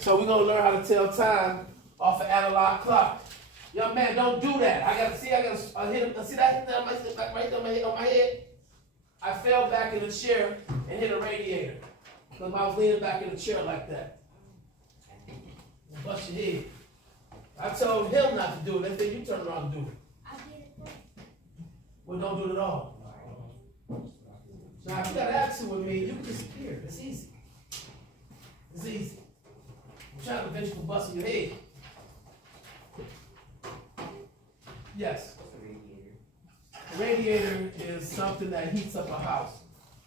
So we're gonna learn how to tell time off an analog clock. Young man, don't do that. I gotta hit him. See that hit that right there on my head? I fell back in the chair and hit a radiator. Because I was leaning back in the chair like that. Bust your head. I told him not to do it. They said you turn around and do it. I did it. Well, don't do it at all. Now, if you got an attitude with me, you can disappear. It's easy. It's easy. I'm trying to prevent you from busting your head. Yes. A radiator is something that heats up a house.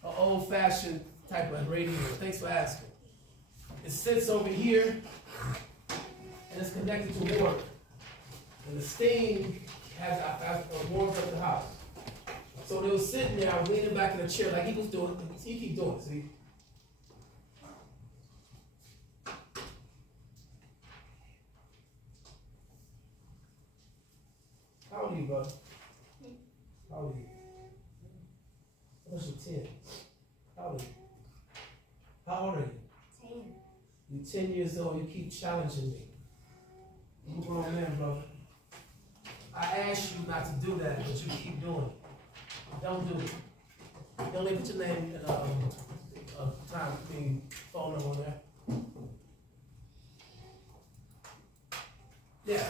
An old-fashioned type of radiator. Thanks for asking. It sits over here, and it's connected to water. And the steam has warms up the house. So they were sitting there, I was leaning back in the chair like he was doing it. He keep doing it, see? How old are you, brother? How old are you? What's your 10? How old are you? How old are you? 10. You're 10 years old, you keep challenging me. I'm a grown man, brother. I asked you not to do that, but you keep doing it. Don't do it. Don't let put your name and phone number on there. Yeah.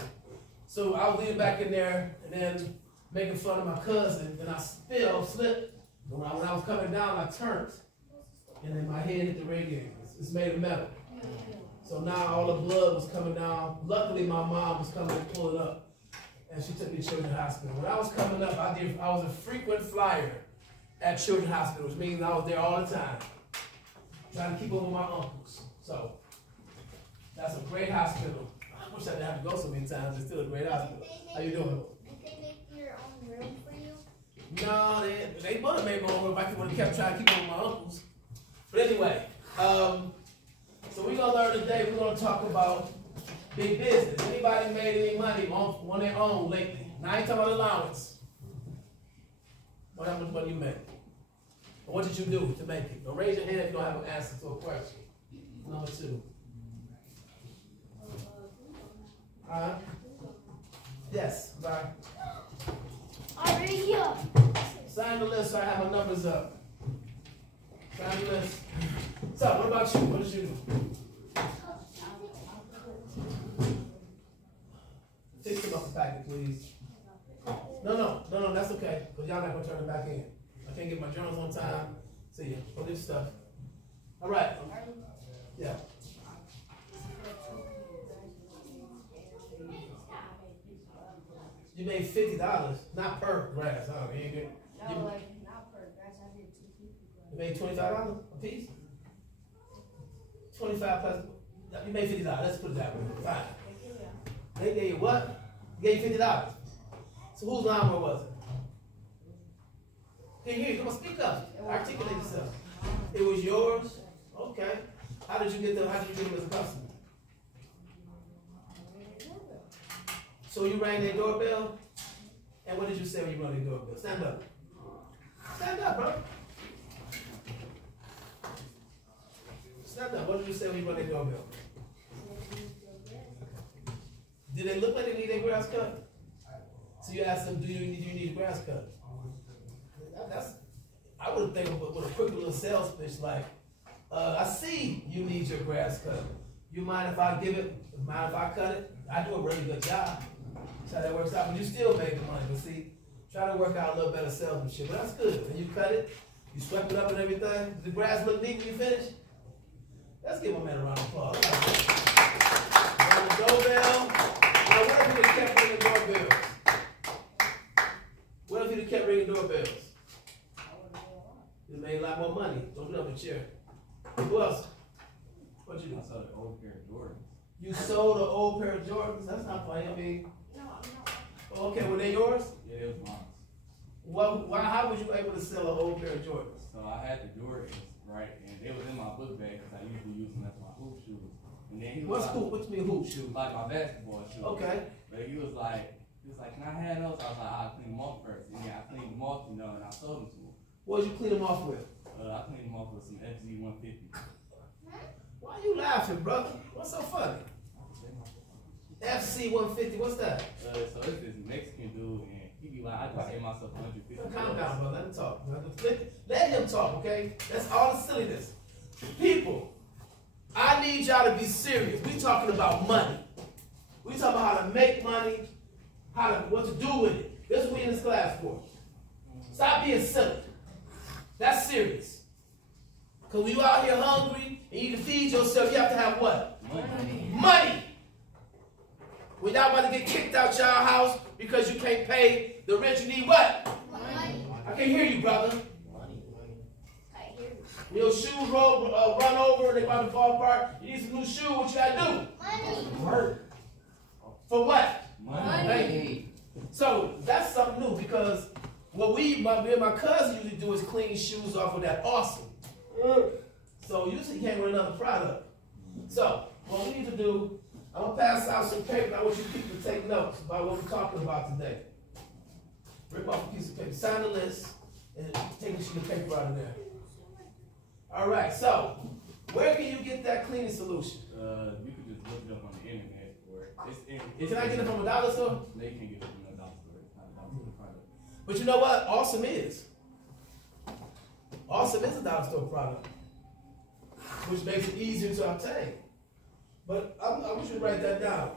So I was leaning back in there and then making fun of my cousin, and I slipped. When I was coming down, I turned, and then my head hit the radiator. It's made of metal. So now all the blood was coming down. Luckily, my mom was coming to pull it up. And she took me to Children's Hospital. When I was coming up, I was a frequent flyer at Children's Hospital, which means I was there all the time, trying to keep up with my uncles. So that's a great hospital. I wish I didn't have to go so many times. It's still a great hospital. How you doing? Did they make your own room for you? No, they would have made my own room if I would have kept trying to keep up with my uncles. But anyway, so we're gonna learn today. We're gonna talk about big business. Anybody made any money on their own lately? Now I ain't talking about allowance. How much money you make? Or what did you do to make it? Now raise your hand if you don't have an answer to a question. Number 2. Yes, bye. Already here. Sign the list so I have my numbers up. Sign the list. So, what about you? What did you do? Take them off the packet, please. No, that's okay. Because y'all not going to turn it back in. I can't get my journals on time. See ya. All this stuff. All right. Yeah. You made $50, not per grass. Huh? You ain't good. No, not per grass. I did 2 people. You made $25 a piece? 25 plus. You made $50. Let's put it that way. Fine. They gave you what? They gave you $50. So whose lawnmower was it? Can you hear? Come on, speak up. Articulate yourself. It was yours? Okay. How did you get them as a customer? So you rang their doorbell? And what did you say when you rang their doorbell? Stand up. Stand up, bro. Stand up. What did you say when you rang their doorbell? Did they look like they need their grass cut? So you asked them, do you need a grass cut? I would think with a quick little sales pitch like, I see you need your grass cut. You mind if I give it? Mind if I cut it? I do a really good job. That's how that works out. But you still make the money. But see, try to work out a little better salesmanship. But that's good. And you cut it, you swept it up and everything. Does the grass look neat when you finish? Let's give my man a round of applause. And the doorbell. Now, what if he'd have kept ringing doorbells? What if he'd have kept ringing doorbells? You made a lot more money. Don't get up a chair. Who else? What'd you do? I sold an old pair of Jordans. You sold an old pair of Jordans? That's not funny. I mean, No, I'm not. okay, were they yours? Yeah, it was mine. How was you able to sell an old pair of Jordans? So I had the Jordans, right, and they was in my book bag because I usually use them as my hoop shoes. And then he was What's cool? What's me a hoop shoe? like my basketball shoes. Okay. But he was like, can I have those? I was like, I'll clean them off first. And yeah, I cleaned them off, and I sold them to him. What did you clean them off with? I cleaned them off with some FZ 150. Why are you laughing, brother? Why What's so funny? FC-150, what's that? So it's this Mexican dude, and he be like, I just gave myself 150. Calm down, bro. Let him talk. Let him talk, okay? That's all the silliness. People, I need y'all to be serious. We talking about money. We talking about how to make money, what to do with it. That's what we in this class for. Stop being silly. That's serious. Because when you out here hungry and you need to feed yourself, you have to have what? Money. When y'all about to get kicked out your house because you can't pay the rent, you need what? Money. I can't hear you, brother. I hear you. When your shoes run over and they about to fall apart, you need some new shoes, what you gotta do? Money. Work. For what? Money. Thank you. So that's something new because what me and my cousin usually do is clean shoes off of that awesome. So usually came with another product. So what we need to do, I'm gonna pass out some paper. I want you people to take notes about what we're talking about today. Rip off a piece of paper, sign the list, and take a sheet of paper out of there. All right, so where can you get that cleaning solution? You can just look it up on the internet, or Can I get it from a dollar store? They can get it from a dollar store. It's not a dollar store product. But you know what? Awesome is. Awesome is a dollar store product, which makes it easier to obtain. But I want you to write that down.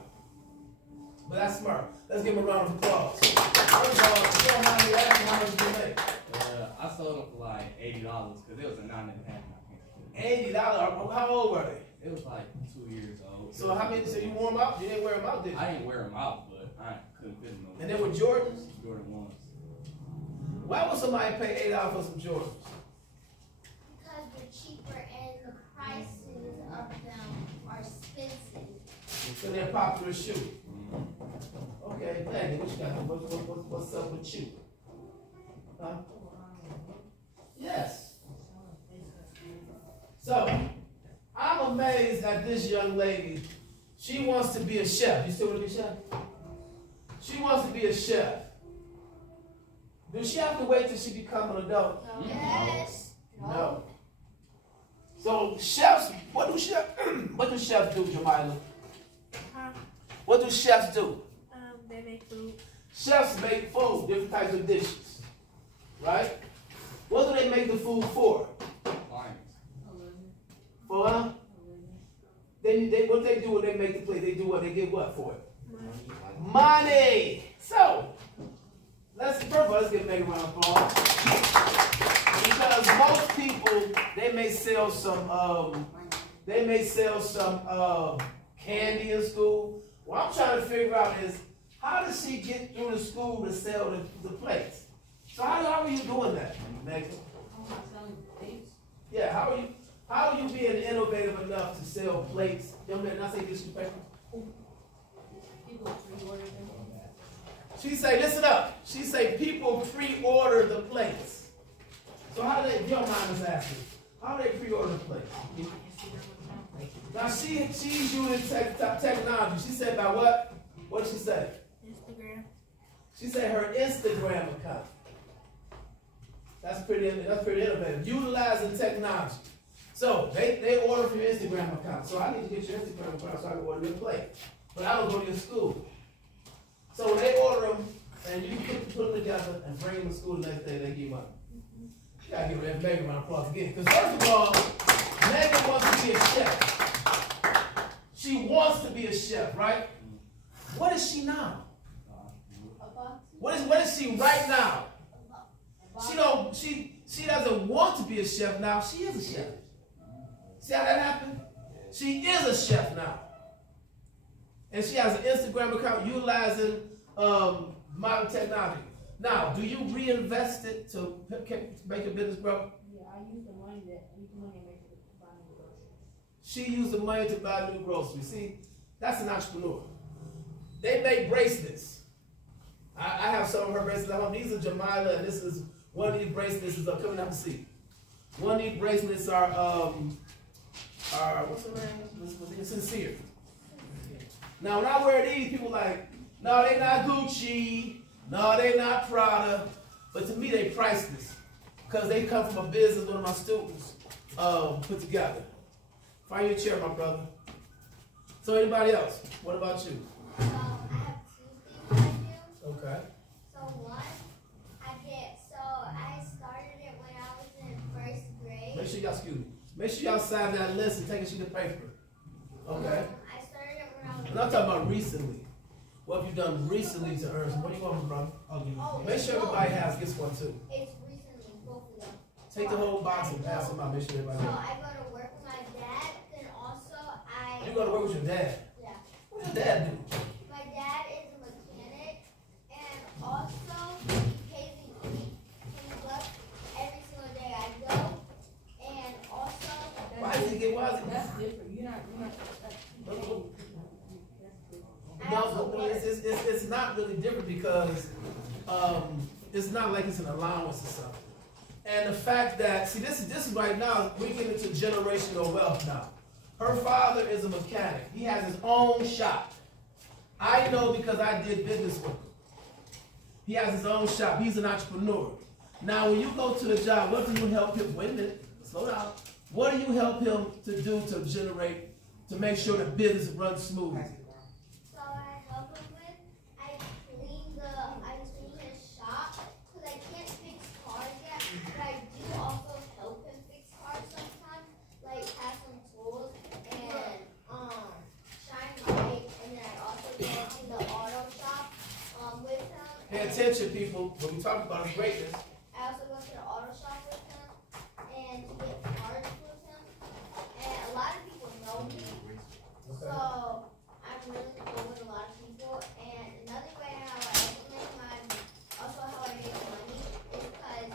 But that's smart. Let's give him a round of applause. First of all, if you don't mind me asking, how much did you make? I sold them for like $80 because it was a 9.5. $80. How old were they? It was like 2 years old. So how many? So you wore them out? You didn't wear them out, did you? I didn't wear them out, but I couldn't fit them. And they were Jordans? Jordan 1s. Why would somebody pay $8 for some Jordans? Because they're cheaper and the prices of them are expensive. So they're a popular shoe. Okay, thank you. What you got? What's up with you? Huh? Yes. So, I'm amazed at this young lady. She wants to be a chef. You still want to be a chef? She wants to be a chef. Does she have to wait till she becomes an adult? Yes. No. So chefs, what do chefs do, Jamila? Huh? What do chefs do? They make food. Chefs make food, different types of dishes, right? What do they make the food for? Clients. For huh? What they do when they make the plate? They do what? They get what for it? Money. So first of all, let's give Megan a round of applause. Because most people, they may sell some candy in school. What I'm trying to figure out is, how does she get through the school to sell the plates? So how are you doing that, Megan? Yeah, how are you being innovative enough to sell plates? Young man, I say disrespectful. She say, listen up. She say people pre-order the plates. So how do they, if your mind is asking, how do they pre-order the plates? Now she's using technology. She said by what? What did she say? Instagram. She said her Instagram account. That's pretty innovative. Utilizing technology. So they order from your Instagram account. So I need to get your Instagram account so I can order your plate. But I don't go to your school. So when they order them, and you put them together and bring them to school the next day, they give money. You gotta give Megan a round of applause again. Because first of all, Megan wants to be a chef. She wants to be a chef, right? What is she now? What is she right now? She doesn't want to be a chef now. She is a chef. See how that happened? She is a chef now. And she has an Instagram account utilizing modern technology. Now, do you reinvest it to make your business grow? Yeah, I use the money to make it buy new groceries. She used the money to buy new groceries. See, that's an entrepreneur. They make bracelets. I have some of her bracelets at home. These are Jamila, and this is one of these bracelets is coming out to see. One of these bracelets are what's her name? Sincere. Now, when I wear these, people like, no, they not Gucci. No, they not Prada. But to me, they priceless. Because they come from a business one of my students put together. Find your chair, my brother. So anybody else? What about you? So I have two things I do. Okay. So one, I started it when I was in first grade. Make sure y'all, excuse me. Make sure y'all sign that list and take a sheet of paper. Okay. I started it when I was. I'm not talking about recently. What have you done recently to earn some? What do you want, brother? I'll give you. Make sure everybody gets one too. It's recently, both of them. Take the whole box and pass them out. Make sure everybody So gets. I go to work with my dad, then also You go to work with your dad. Yeah. What does your dad do? My dad is a mechanic, and also he pays me $20 every single day I go, and also. Why does he get? Why is That's different. You're not. No, it's not really different because it's not like it's an allowance or something. And the fact that, see, this is right now, we're getting into generational wealth now. Her father is a mechanic. He has his own shop. I know because I did business with him. He has his own shop. He's an entrepreneur. Now, when you go to the job, what do you help him? Wait a minute, slow down. What do you help him to do to generate, to make sure the business runs smoothly? So I help him with, I clean his shop, because I can't fix cars yet, but I do also help him fix cars sometimes, like have some tools and shine lights, and then I also go to the auto shop with him. Pay attention, people. When we talk about greatness, I also go to the auto shop with him and to get parts with him. And a lot of people know me, so I'm really cool with a lot of people. And another way how I also make money is because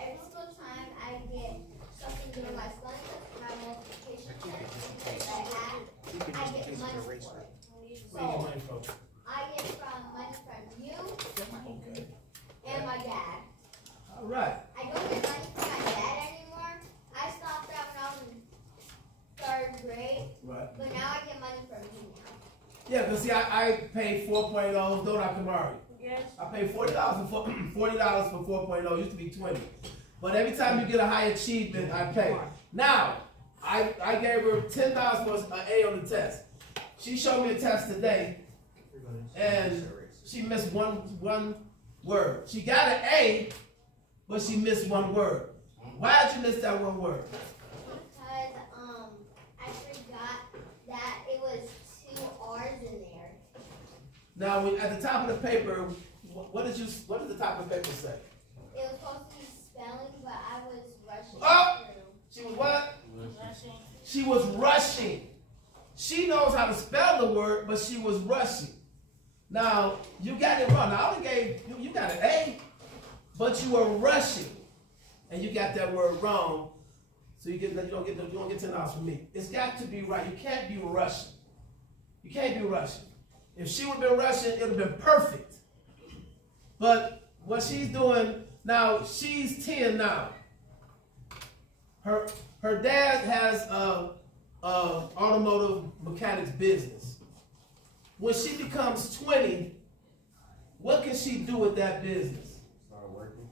every single time I get something during my lunch, my multiplication test that I get money for it. where you get So money from? I get money from you Okay. and my dad. All right. I don't get money from my dad anymore. I stopped that when I was in third grade, Right. but now I get money from you now. Yeah, because see, I paid 4.0, though, Dr. Kamari. Yes. I paid $40 for $40 for 4.0. Used to be 20. But every time you get a high achievement, I pay. Now, I gave her $10 for an A on the test. She showed me a test today, and she missed one word. She got an A, but she missed one word. Why did you miss that one word? Because I forgot that it was 2 R's in there. Now, at the top of the paper, what does the top of the paper say? It was supposed to be spelling, but I was rushing Oh! through. She was what? She was rushing. She knows how to spell the word, but she was rushing. Now, you got it wrong. Now, I only gave you got an A, but you were rushing, and you got that word wrong. So you don't get $10 from me. It's got to be right. You can't be rushing. You can't be rushing. If she would have been rushing, it would have been perfect. But what she's doing now, she's 10 now. Her dad has a automotive mechanics business. When she becomes 20, what can she do with that business? Start working.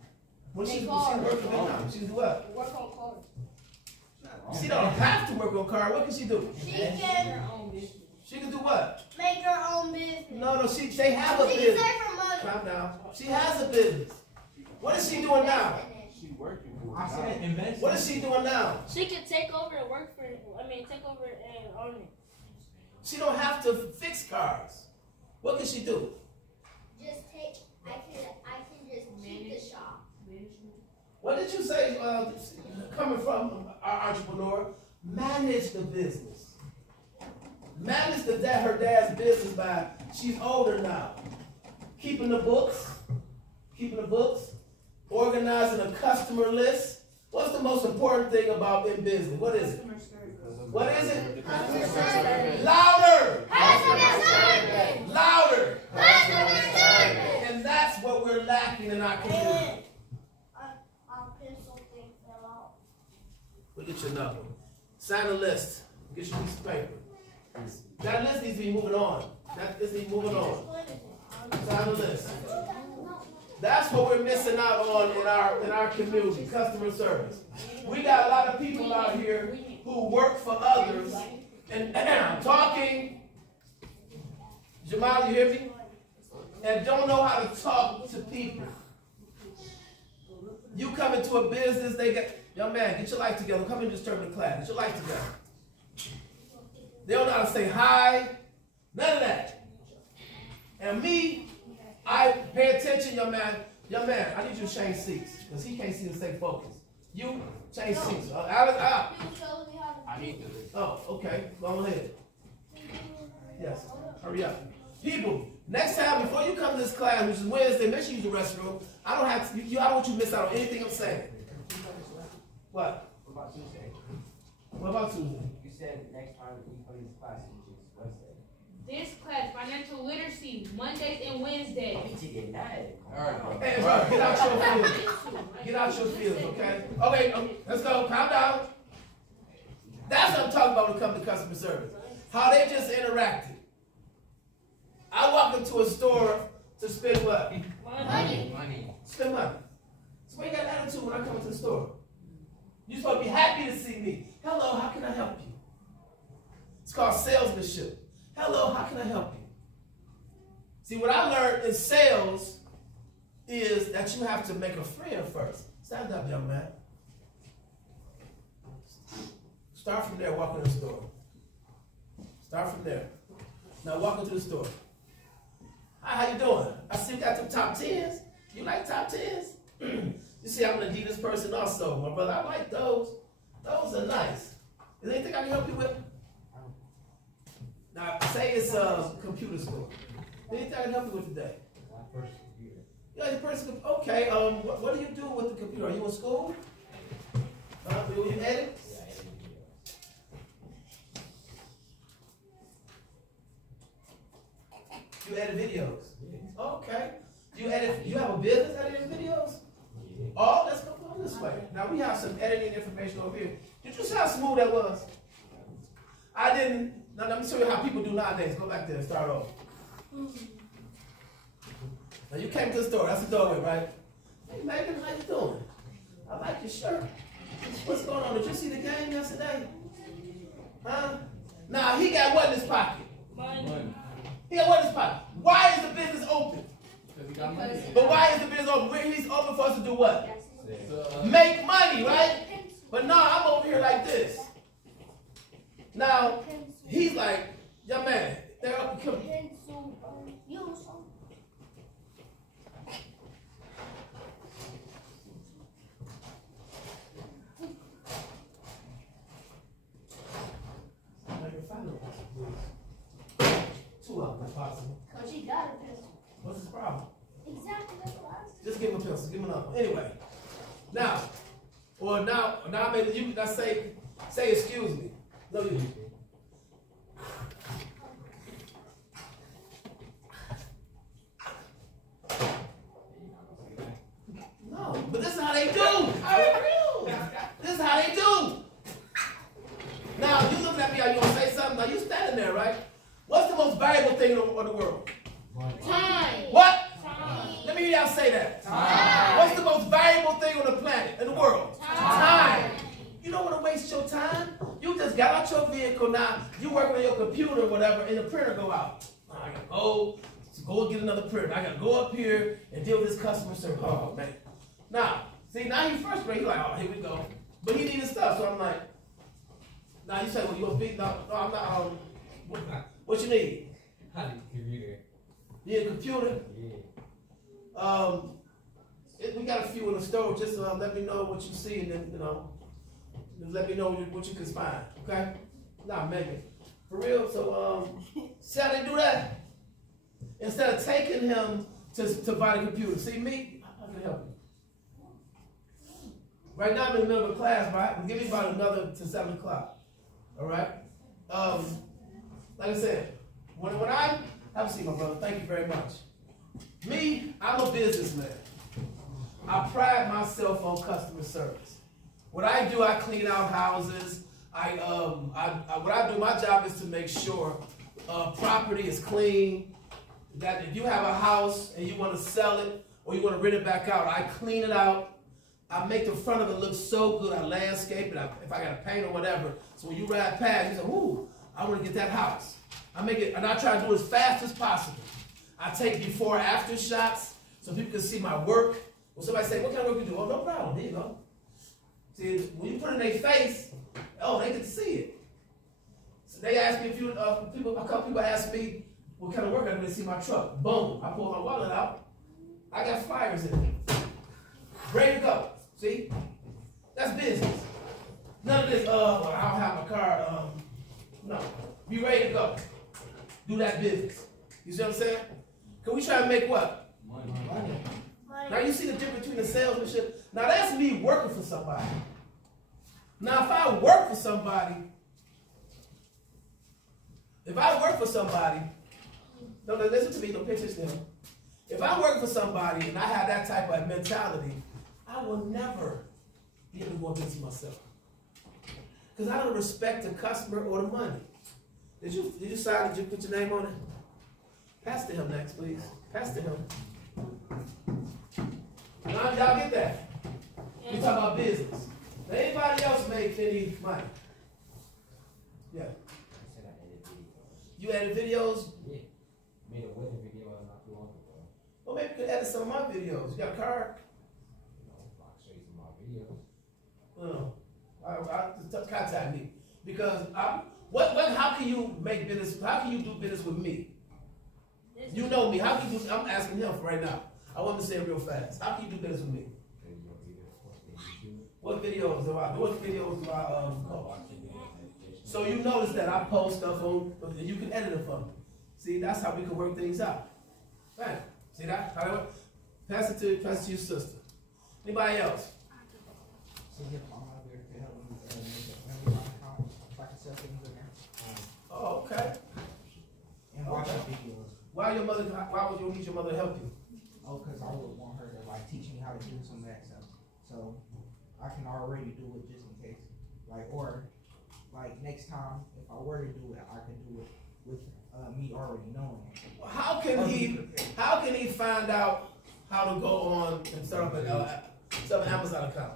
When she's working now, she can do what? Work on cars. She don't have to work on car. What can she do? She can Her own business. She can do what? make her own business. No, they have a She can business. save her money. Calm down. She has a business. What is she doing now? She working. I said invest. What is she doing now? She can take over and work for, take over and own it. She don't have to fix cars. What can she do? Just take. I can just keep the shop. What did you say, coming from our entrepreneur? Manage the business. Manage her dad's business by, she's older now. Keeping the books, organizing a customer list. What's the most important thing about in business? What is it? What is it? Customer service. Louder! Customer service. Louder! Customer service. And that's what we're lacking in our community. Our pencil thing fell out. Look at your number. Sign a list. Get your piece of paper. That list needs to be moving on. Sign a list. That's what we're missing out on in our community, customer service. We got a lot of people out here who work for others, and I'm talking. Jamal, you hear me? And don't know how to talk to people. You come into a business, they get, young man, get your life together. Come and disturb the class. Get your life together. They don't know how to say hi. None of that. And me, I pay attention, young man. Young man, I need you to change seats because he can't see to stay focused. You change seats. Alex, out. I need to. Oh, okay. Go ahead. Yes. Hurry up. People, next time before you come to this class, which is Wednesday, make sure you use the restroom. I don't have to, I don't want you to miss out on anything I'm saying. What? What about Tuesday? What about Tuesday? You said next time you come to this class, which is Wednesday. This class, financial literacy, Mondays and Wednesdays. I need to get mad. Hey, bro, get out your feelings. Get out your feelings, okay? Okay, let's go. Calm down. That's what I'm talking about when it comes to customer service. How they just interacted. I walk into a store to spend what? Money. Spend money. So why you got an attitude when I come into the store? You're supposed to be happy to see me. Hello, how can I help you? It's called salesmanship. Hello, how can I help you? See, what I learned in sales is that you have to make a friend first. Stand up, young man. Start from there, walk in the store. Start from there. Now walk into the store. Hi, how you doing? I see you got some top 10s. You like top 10s? You see, I'm an Adidas person also, my brother. I like those. Those are nice. Is there anything I can help you with? Now, say it's a computer store. Anything I can help you with today? My first computer. Yeah, your person. Okay. What do you do with the computer? Are you in school? Do you edit? Yeah, I edit videos. You edit videos. Yeah. Okay. You edit. You have a business editing videos? Yeah. Oh, let's go on this way. Now we have some editing information over here. Did you see how smooth that was? I didn't. Now let me show you how people do nowadays. Go back there and start off. Now you came to the store. That's the doorway, right? Hey Megan, how you doing? I like your shirt. What's going on? Did you see the game yesterday? Huh? Now he got what in his pocket? Money. He got what in his pocket? Why is the business open? Because he got money. But why is the business open? He's open for us to do what? So, Make money, right? But no, I'm over here like this. Now, he's like, young man, they're up and coming. Two of them, if possible. Cause she got a pistol. What's his problem? Exactly, that's what I was Just give him a pencil. Give him another one. Anyway, now, maybe you can say excuse me. No, you. No, but this is how they do. This is how they do. Now, you looking at me, are you gonna say something? Now, you standing there, right? What's the most valuable thing in the world? Time. What? Time. Let me hear y'all say that. Time. What's the most valuable thing on the planet, in the world? Time. You don't want to waste your time. You just got out your vehicle now. You working on your computer or whatever, and the printer go out. I gotta go get another printer. I gotta go up here and deal with this customer service. Oh man. Now, see, now he's frustrated. He's like, oh, here we go. But he needed stuff, so I'm like, now you say, well, you want to beat? No, I'm not. What you need? I need a computer. You need a computer? Yeah. We got a few in the store. Just let me know what you see, and then just let me know what you can find. Okay? Nah, Megan, for real. So see how they do that? Instead of taking him to buy the computer. See me? I can help you. Right now I'm in the middle of a class, right? Give me about another to 7 o'clock. All right? Like I said, when I have a seat, my brother. Thank you very much. Me, I'm a businessman. I pride myself on customer service. What I do, I clean out houses. What I do, my job is to make sure property is clean. That if you have a house and you want to sell it or you want to rent it back out, I clean it out. I make the front of it look so good. I landscape it. If I got to paint or whatever. So when you ride past, you say, ooh, I I want to get that house. I make it, and I try to do it as fast as possible. I take before after shots so people can see my work. When somebody say, what kind of work you do? Oh, no problem, here you go. See, when you put it in their face, oh, they get to see it. So they ask me a couple people ask me what kind of work I do. They see my truck. Boom, I pull my wallet out. I got flyers in it. Ready to go. See? That's business. None of this, well, I don't have my car. No. Be ready to go. Do that business. You see what I'm saying? Can we try to make what? Money. Now you see the difference between the salesmanship. Now that's me working for somebody. Now if I work for somebody, no, listen to me, don't pitch this now. If I work for somebody and I have that type of mentality, I will never be able to go against myself. Because I don't respect the customer or the money. Did you sign? Did you put your name on it? Pass to him next, please. Pass to him. Now y'all get that? We talk about business. Now, anybody else make any money? Yeah. I said I edit videos. You edit videos? Yeah. Made a wedding video not too long ago. Well, maybe you could edit some of my videos. You got a card? You know, I'll show you some of my videos. No. Just contact me. Because how can you make business? How can you do business with me? You know me. How can you do? I'm asking him right now. I want to say it real fast. How can you do business with me? What videos do I? So you notice that I post stuff on, and you can edit it for me. See, that's how we can work things out. Right? See that? How do I pass it to your sister? Anybody else? So your phone out there to help me make a memory account so I can sell things in there. Oh, okay. And watch your videos. Why would you need your mother to help you? Oh, because I would want her to like teach me how to do some of that stuff. So I can already do it just in case. Like, or like next time, if I were to do it, I could do it with me already knowing it. How can he find out how to go on and start up an Amazon account?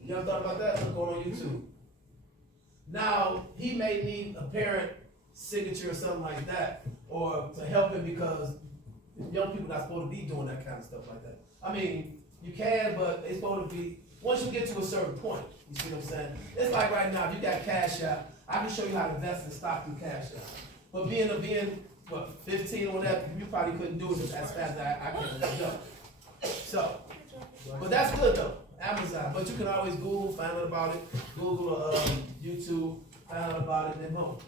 You ever thought about that? Going on YouTube. Now he may need a parent signature or something like that, or to help him because young people not supposed to be doing that kind of stuff like that. I mean, you can, but it's supposed to be once you get to a certain point. You see what I'm saying? It's like right now, if you got Cash App, I can show you how to invest in stock through Cash App. But being what 15 or whatever, you probably couldn't do it as fast as I can go. So, but that's good though. Amazon, but you can always Google, find out about it. Google, YouTube, find out about it, and then boom.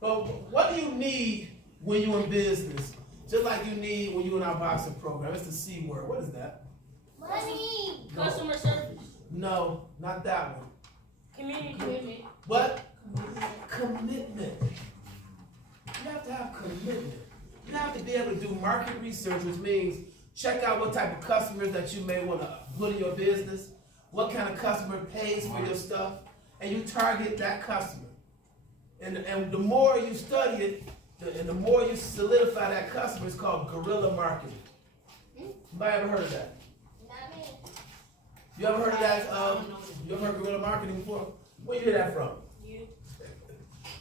But what do you need when you're in business? Just like you need when you're in our boxing program. It's the C word. What is that? Money. No. Customer service. No, not that one. Community commitment. What? Commitment. You have to have commitment. You have to be able to do market research, which means check out what type of customers that you may want to put in your business, what kind of customer pays for your stuff, and you target that customer. And the more you study it, and the more you solidify that customer, it's called guerrilla marketing. Anybody ever heard of that? Not me. You ever heard of that? You ever heard of guerrilla marketing before? Where you hear that from? You.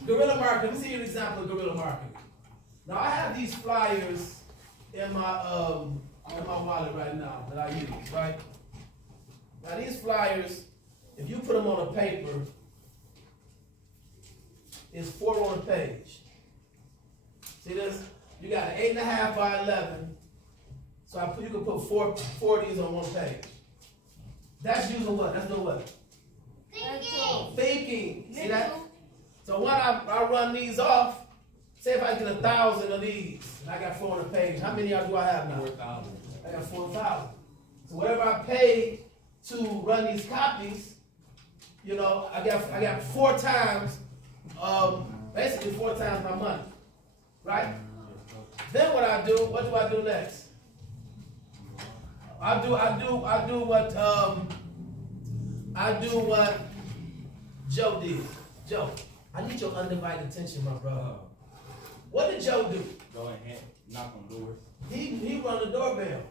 Guerrilla marketing. Let me see an example of guerrilla marketing. Now I have these flyers in my wallet right now that I use, right? Now these flyers, if you put them on a paper, it's 4 on a page. See this? You got an 8.5 by 11. So you can put four of these on one page. That's using what? That's doing what? Thinking. Thinking. See that? So when I run these off, say if I get 1,000 of these, and I got 4 on the page, how many of y'all do I have now? 4,000. I got 4,000. So whatever I paid to run these copies, you know, I got 4 times, basically 4 times my money, right? Then what do I do next? I do what Joe did. Joe, I need your undivided attention, my brother. What did Joe do? Go ahead, knock on doors. He run the doorbell.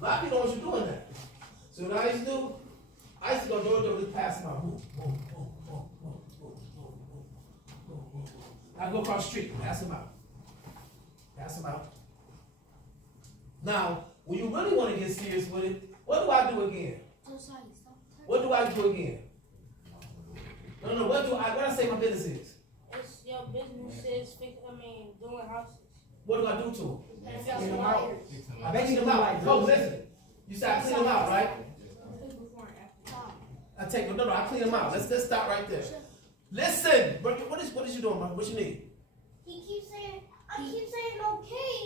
A lot of people don't want you doing that. So what I used to do, I used to go door to door, just pass my boom, boom, boom, boom, boom, boom, boom, boom, boom, boom. I go across the street, pass them out. Pass them out. Now, when you really want to get serious with it, what do I do again? What do I do again? No, what I say my business is? It's your business is doing houses. What do I do to them? Clean them out. I clean them out. Oh, listen. You said I clean them out, right? I clean them out. Let's stop right there. Listen, what is you doing, bro? What you need? He keeps saying, I keep saying okay,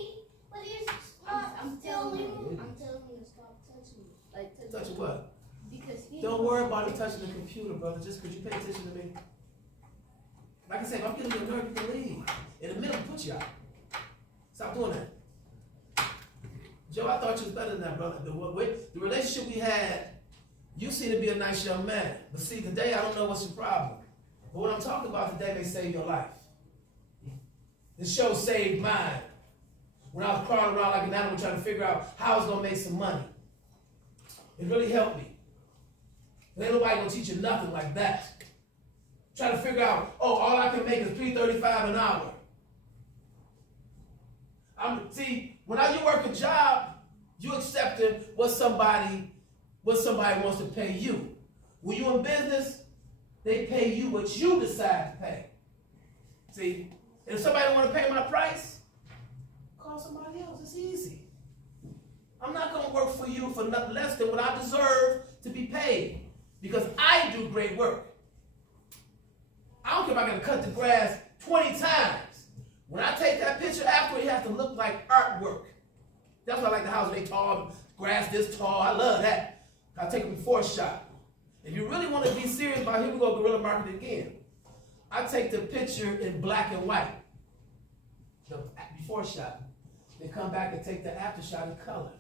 but he's not. I'm telling him to stop touching me. Like Touching what? because he Don't worry about him touching the computer, brother. Just because you pay attention to me. Like I said, if I'm getting you a nerve, you can leave. In the middle, put you out. Stop doing that. Joe, I thought you was better than that, brother. The relationship we had, you seem to be a nice young man. But see, today I don't know what's your problem. But what I'm talking about today may save your life. This show saved mine. When I was crawling around like an animal trying to figure out how I was going to make some money. It really helped me. There ain't nobody going to teach you nothing like that. Trying to figure out, oh, all I can make is $3.35 an hour. See, when you work a job, you accepting what somebody wants to pay you. When you in business, they pay you what you decide to pay. See, if somebody don't want to pay my price, call somebody else. It's easy. I'm not going to work for you for nothing less than what I deserve to be paid because I do great work. I don't care if I got to cut the grass 20 times. When I take that picture after, it has to look like artwork. That's why I like the house. They tall, grass this tall. I love that. I take a before shot. If you really want to be serious about it, here we go, guerrilla marketing again. I take the picture in black and white, the before shot. Then come back and take the after shot in color.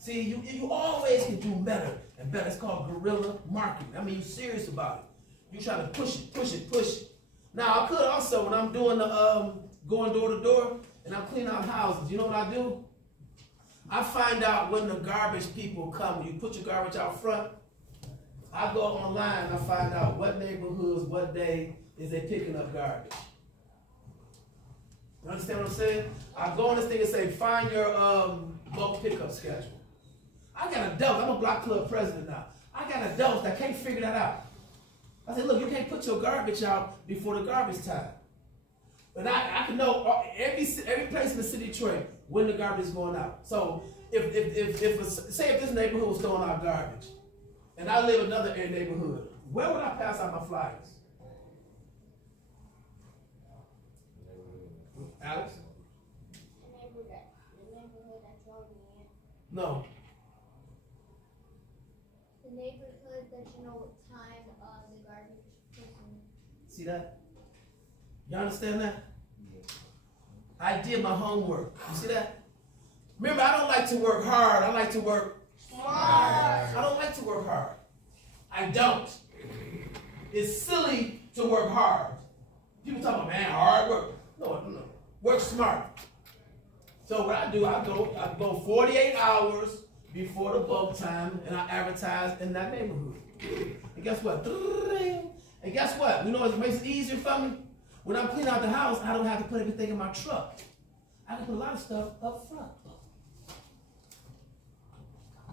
See, you always can do better and better. It's called guerrilla marketing. I mean, you're serious about it. You try to push it, push it, push it. Now, I could also, when I'm doing the going door to door and I'm cleaning out houses, you know what I do? I find out when the garbage people come. When you put your garbage out front, I go online and I find out what neighborhoods, what day is they picking up garbage. You understand what I'm saying? I go on this thing and say, find your bulk pickup schedule. I got adults. I'm a block club president now. I got adults that can't figure that out. I said, look, you can't put your garbage out before the garbage time. But I can know every place in the city of Detroit when the garbage is going out. So if this neighborhood was throwing out garbage, and I live in another neighborhood, where would I pass out my flyers? Alex? The neighborhood that y'all in. No. The neighborhood that you know what time the garbage person. See that? You understand that? I did my homework. You see that? Remember, I don't like to work hard. I like to work smart. I don't like to work hard. I don't. It's silly to work hard. People talk about, man, hard work. No. Work smart. So what I do, I go 48 hours before the bulk time, and I advertise in that neighborhood. And guess what? And guess what? You know what makes it easier for me? When I'm cleaning out the house, I don't have to put everything in my truck. I can put a lot of stuff up front.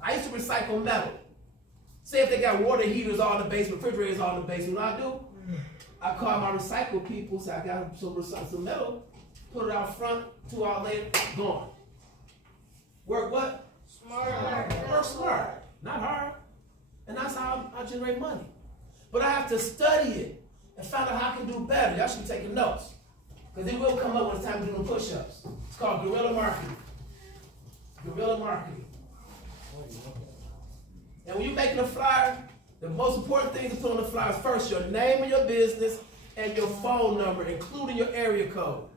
I used to recycle metal. Say if they got water heaters all in the basement, refrigerators all in the basement, what I do? I call my recycle people, say I got some metal, put it out front, 2 hours later, gone. Work what? Smart. Work smart, not hard. And that's how I generate money. But I have to study it and find out how I can do better. Y'all should be taking notes. Because it will come up when it's time to do the push-ups. It's called guerrilla marketing. Guerrilla marketing. And when you're making a flyer, the most important thing to put on the flyer is first your name of your business and your phone number, including your area code.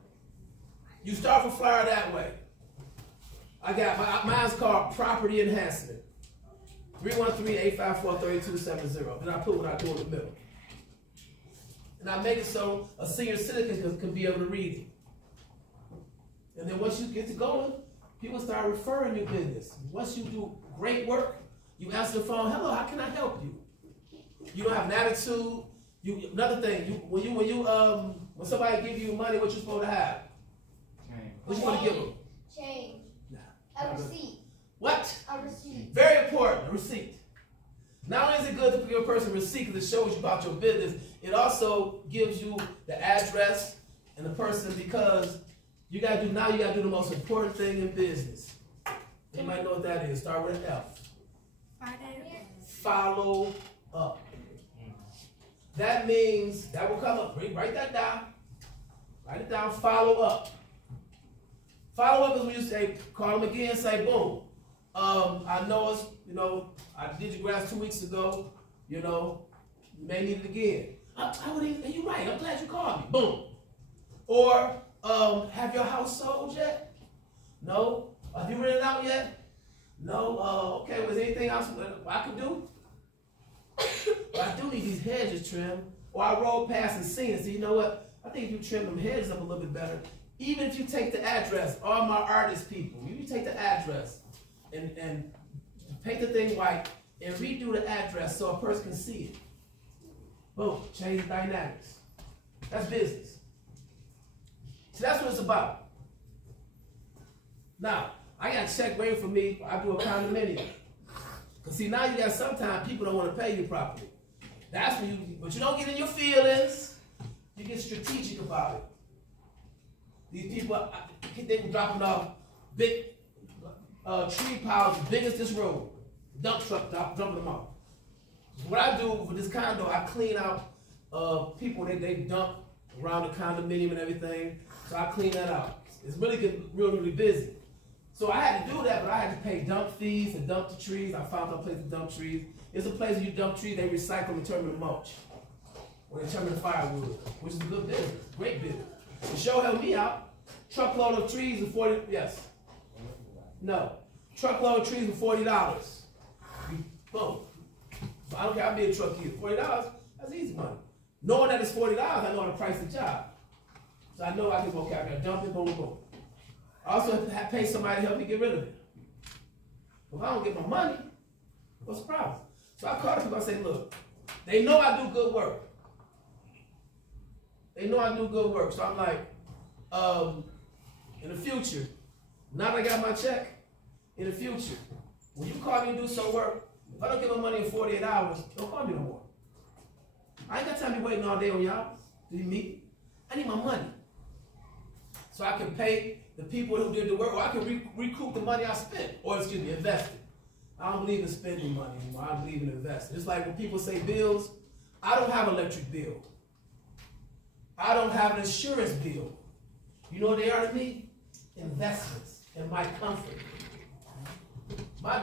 You start the flyer that way. I got mine's called Property Enhancement. 313-854-3270. Then I put what I do in the middle. And I make it so a senior citizen can be able to read it. And then once you get to going, people start referring your business. Once you do great work, you answer the phone, hello, how can I help you? You don't have an attitude. Another thing, when When somebody give you money, what you supposed to have? What you want to give them? Change. Nah. A receipt. What? A receipt. Very important, a receipt. Not only is it good to give a person a receipt because it shows you about your business, it also gives you the address and the person, because you gotta do the most important thing in business. You might know what that is. Start with an F. Follow up. That means that will come up. Write that down. Write it down. Follow up. Follow up is when you say, call them again, say, boom. I know it's, I did your grass 2 weeks ago. You may need it again. And you're right. I'm glad you called me. Boom. Or, have your house sold yet? No. Have you rented out yet? No. Okay. Was there anything else I could do? But I do need these hedges trimmed. Or I rolled past and seen it. So you know what? I think if you trim them hedges up a little bit better, even if you take the address, all my artist people, you take the address and paint the thing white and redo the address so a person can see it. Boom, change the dynamics. That's business. So that's what it's about. Now, I got a check waiting for me. I do a condominium. Because see, now you got sometimes people don't want to pay you properly. That's when but you don't get in your feelings. You get strategic about it. These people, they were dropping off big tree piles as big as this road. Dump truck dumping them off. What I do with this condo, I clean out people they dump around the condominium and everything. So I clean that out. It's really getting really busy. So I had to do that, but I had to pay dump fees and dump the trees. I found a place to dump trees. It's a place where you dump trees, they recycle and turn them to mulch. Or they turn them to firewood, which is a good business, great business. The show helped me out. Truckload of trees for $40, yes. No. Truckload of trees for $40. Boom. So I don't care, I'll be a truck here. $40, that's easy money. Knowing that it's $40, I know how to price the job. So I know I can go, okay, I gotta dump it, boom, boom. I also have to pay somebody to help me get rid of it. If I don't get my money, what's the problem? So I call the people, I say, look, they know I do good work. They know I do good work. So I'm like, in the future, now that I got my check, in the future, when you call me and do some work, if I don't get my money in 48 hours, don't call me no more. I ain't got time to be waiting all day on y'all to meet. I need my money. So I can pay the people who did the work, or I can recoup the money I spent, or excuse me, invested. I don't believe in spending money anymore. I believe in investing. It's like when people say bills, I don't have an electric bill. I don't have an insurance bill. You know what they are to me? Investments in my comfort. My